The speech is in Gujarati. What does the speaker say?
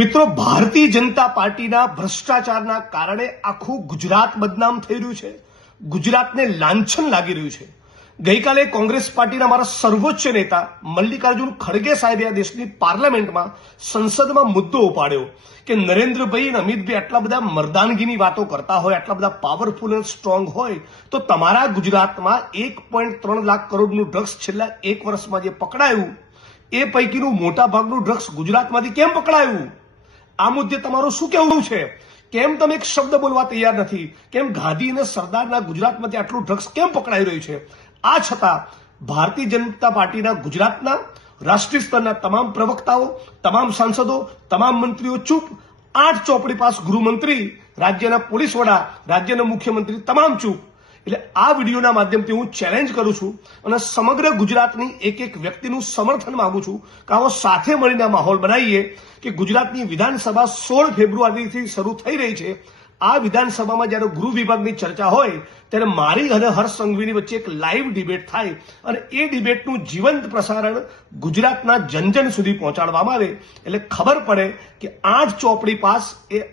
મિત્રો, ભારતીય જનતા પાર્ટીના ભ્રષ્ટાચારના કારણે આખું ગુજરાત બદનામ થઈ રહ્યું છે. ગુજરાતને લાંછન લાગી રહ્યું છે. ગઈકાલે કોંગ્રેસ પાર્ટીના મારા સર્વોચ્ચ નેતા મલ્લિકાર્જુન ખડગે સાહેબે આ દેશની પાર્લામેન્ટમાં સંસદમાં મુદ્દો ઉપાડ્યો કે નરેન્દ્રભાઈ અને અમિતભાઈ આટલા બધા મર્દાનગીની વાતો કરતા હોય, આટલા બધા પાવરફુલ અને સ્ટ્રોંગ હોય, તો તમારા ગુજરાતમાં 1.3 લાખ કરોડનું ડ્રગ્સ છેલ્લા 1 વર્ષમાં જે પકડાયું એ પૈકીનું મોટા ભાગનું ડ્રગ્સ ગુજરાતમાંથી કેમ પકડાયું? આ મુદ્દે તમારું શું કહેવું છે? કેમ તમે એક શબ્દ બોલવા તૈયાર નથી? કેમ ગાંધી અને સરદારના ગુજરાતમાંથી આટલું ડ્રગ્સ કેમ પકડાઈ રહ્યું છે? આ છતાં ભારતીય જનતા પાર્ટીના ગુજરાતના રાષ્ટ્રીય સ્તરના તમામ પ્રવક્તાઓ, તમામ સાંસદો, તમામ મંત્રીઓ ચૂપ. 8 ચોપડી પાસ ગૃહમંત્રી, રાજ્યના પોલીસ વડા, રાજ્યના મુખ્યમંત્રી તમામ ચૂપ. એટલે આ વિડીયોના માધ્યમથી હું ચેલેન્જ કરું છું અને સમગ્ર ગુજરાતની એક વ્યક્તિનું સમર્થન માંગુ છું કે આવો સાથે મળીને માહોલ બનાવીએ કે ગુજરાતની વિધાનસભા 16 ફેબ્રુઆરીથી શરૂ થઈ રહી છે. આ વિધાનસભામાં જ્યારે ગૃહ વિભાગની ચર્ચા હોય ત્યારે મારી અને હર્ષ સંઘવીની વચ્ચે એક લાઈવ ડિબેટ થાય અને એ ડિબેટનું જીવંત પ્રસારણ ગુજરાતના જનજન સુધી પહોંચાડવામાં આવે એટલે ખબર પડે કે 8 ચોપડી પાસ એ